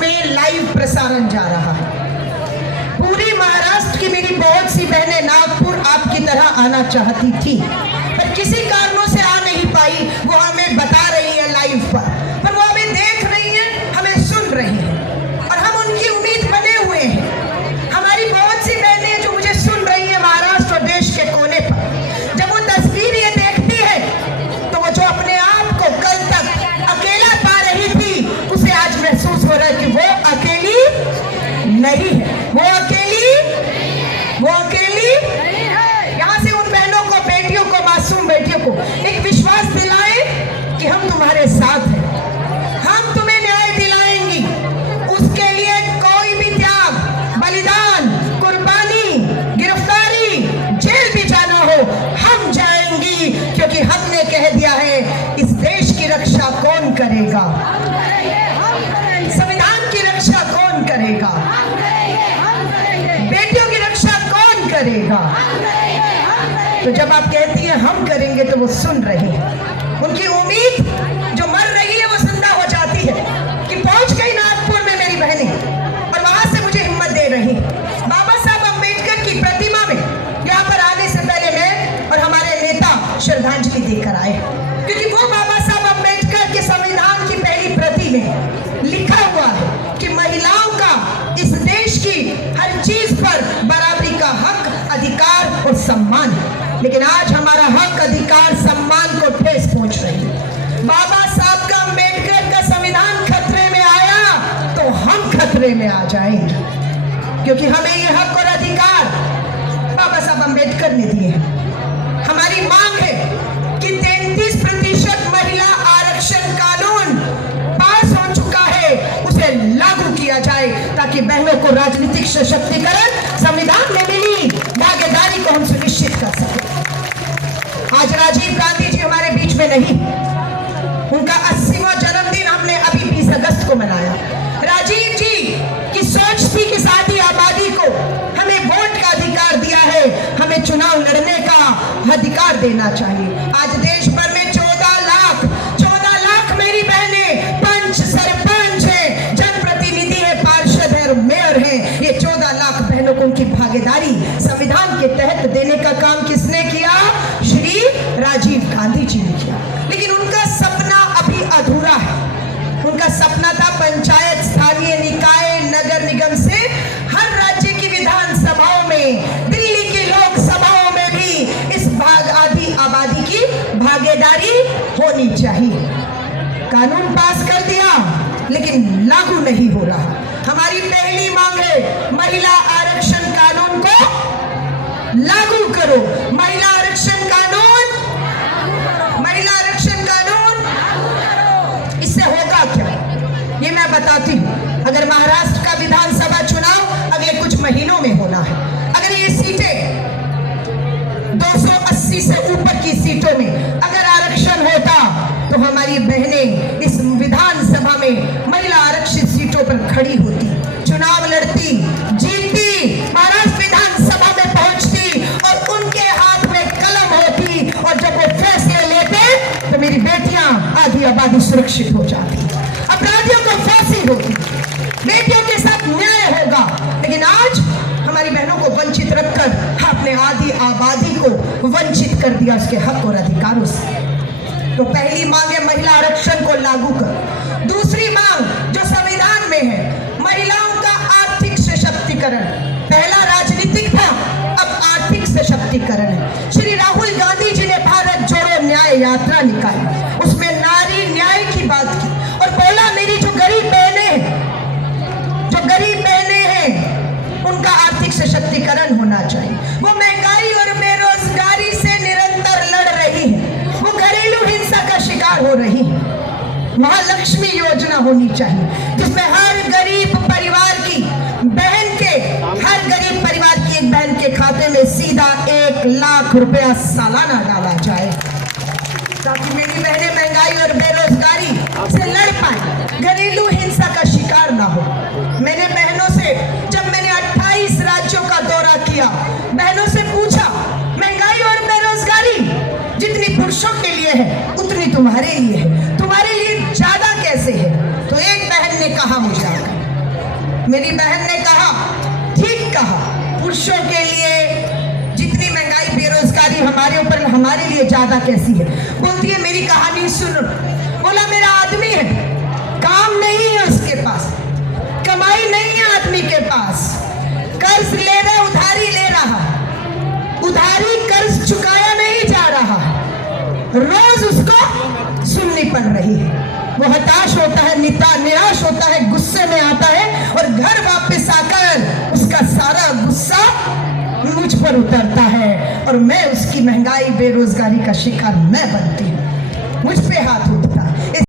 में लाइव प्रसारण जा रहा है। पूरी महाराष्ट्र की मेरी बहुत सी बहनें नागपुर आपकी तरह आना चाहती थी, पर किसी कारणों से आ नहीं पाई। वो हमें बता रही है लाइव पर वो हमें देख रही है, हमें सुन रही है और हम उनकी उम्मीद बने हुए हैं। हमारी बहुत सी बहनें जो मुझे सुन रही है महाराष्ट्र और देश के कोने पर, जब वो तस्वीर ये देखती है तो वो जो अपने आप को कल तक अकेला पा रही थी, उसे आज महसूस हो रहा है कि वो अकेली नहीं है, वो अकेली यहाँ से उन बहनों को, बेटियों को, मासूम बेटियों को एक विश्वास दिलाएं कि हम तुम्हारे साथ हैं, हम तुम्हें न्याय दिलाएंगी। उसके लिए कोई भी त्याग, बलिदान, कुर्बानी, गिरफ्तारी, जेल भी जाना हो, हम जाएंगी, क्योंकि हमने कह दिया है इस देश की रक्षा कौन करेगा, संविधान की रक्षा कौन करेगा, बेटियों की रक्षा कौन करेगा। तो जब आप कहती हैं हम करेंगे तो वो सुन रही है, उनकी उम्मीद जो मर रही है वो जिंदा हो जाती है कि पहुंच गई नागपुर में मेरी बहनें और वहां से मुझे हिम्मत दे रही। बाबा साहब अम्बेडकर की प्रतिमा में यहाँ पर आने से पहले मैं और हमारे नेता श्रद्धांजलि देकर आए, क्योंकि वो बाबा साहब अम्बेडकर के संविधान की पहली प्रति में लिखा हुआ है कि महिलाओं का इस देश की हर चीज पर बराबरी का हक, अधिकार और सम्मान। लेकिन आज हमारा हक, अधिकार, सम्मान को ठेस पहुंच रही है। बाबा साहब का, अम्बेडकर का संविधान खतरे में आया तो हम खतरे में आ जाएंगे, क्योंकि हमें ये हक और अधिकार बाबा साहब अम्बेडकर ने दिए हैं। हमारी मांग है कि 33% महिला आरक्षण कानून पास हो चुका है, उसे लागू किया जाए ताकि बहनों को राजनीतिक सशक्तिकरण संविधान में मिली भागीदारी को हम सुनिश्चित कर सकें। आज राजीव गांधी जी हमारे बीच में नहीं, उनका 80वां जन्मदिन हमने अभी 20 अगस्त को मनाया। राजीव जी की सोच थी कि सादी आबादी को हमें वोट का अधिकार दिया है, हमें चुनाव लड़ने का अधिकार देना चाहिए। आज देश भर में 14 लाख मेरी बहनें पंच, सरपंच है, जनप्रतिनिधि है, पार्षद है और मेयर है। ये 14 लाख बहनों को उनकी भागीदारी संविधान के तहत देने का काम किसने किया? श्री राजीव गांधी जी ने किया। लेकिन उनका सपना अभी अधूरा है। उनका सपना था पंचायत, स्थानीय निकाय, नगर निगम से हर राज्य की विधानसभाओं में, दिल्ली की लोकसभाओं में भी इस आधी आबादी की भागीदारी होनी चाहिए। कानून पास कर दिया लेकिन लागू नहीं हो रहा। हमारी पहली मांग है महिला आरक्षण कानून को लागू करो। महिला आरक्षण कानून, महिला आरक्षण कानून, इससे होगा क्या ये मैं बताती हूँ। अगर महाराष्ट्र का विधानसभा चुनाव अगले कुछ महीनों में होना है, अगर ये सीटें 280 से ऊपर की सीटों में अगर आरक्षण होता तो हमारी बहनें इस विधानसभा में महिला आरक्षित सीटों पर खड़ी होती, चुनाव लड़ती, जीतती, महाराष्ट्र विधानसभा में पहुंचती और उनके हाथ में कलम होती और जब वो फैसले लेते तो मेरी बेटियां, आधी आबादी सुरक्षित हो जाती, अपराधियों को फांसी होती, बेटियों के साथ न्याय होगा। लेकिन आज हमारी बहनों को वंचित रखकर आपने आधी आबादी को वंचित कर दिया उसके हक और अधिकारों से। तो पहली मांग है महिला आरक्षण को लागू कर। दूसरी मांग जो संविधान में है, महिलाओं का आर्थिक सशक्तिकरण। पहला राजनीतिक था, अब आर्थिक सशक्तिकरण है। श्री राहुल गांधी जी ने भारत जोड़ो न्याय यात्रा निकाली, उसमें नारी न्याय की बात की और बोला मेरी जो गरीब बहनें हैं उनका आर्थिक सशक्तिकरण होना चाहिए। वो महंगाई और बेरोजगारी से निरंतर लड़ रही है, वो घरेलू हिंसा का शिकार हो रही है। महालक्ष्मी योजना होनी चाहिए जिसमें हर गरीब परिवार की बहन के, हर गरीब परिवार की एक बहन के खाते में सीधा 1 लाख रुपया सालाना डाला जाए ताकि मेरी बहनें महंगाई और बेरोजगारी से लड़ पाए, घरेलू हिंसा का शिकार ना हो। मैंने बहनों से, जब मैंने 28 राज्यों का दौरा किया, बहनों से पूछा महंगाई और बेरोजगारी जितनी पुरुषों के लिए है उतनी तुम्हारे लिए है, तुम्हारे लिए ज्यादा कैसे है? तो एक बहन ने कहा मुझे, मेरी बहन ने कहा, ठीक कहा, पुरुषों के लिए जितनी महंगाई बेरोजगारी हमारे ऊपर, हमारे लिए ज्यादा कैसी है। बोलती है मेरी कहानी सुन। बोला मेरा आदमी है, काम नहीं है उसके पास, कमाई नहीं है आदमी के पास, कर्ज ले रहा, उधारी ले रहा, उधारी कर्ज चुकाया नहीं जा रहा, रोज उसको सुननी पड़ रही है। वो हताश होता है, निराश होता है, गुस्से में आता है और घर वापस आकर उसका सारा गुस्सा मुझ पर उतरता है और मैं उसकी महंगाई बेरोजगारी का शिकार मैं बनती हूँ। मुझ पे हाथ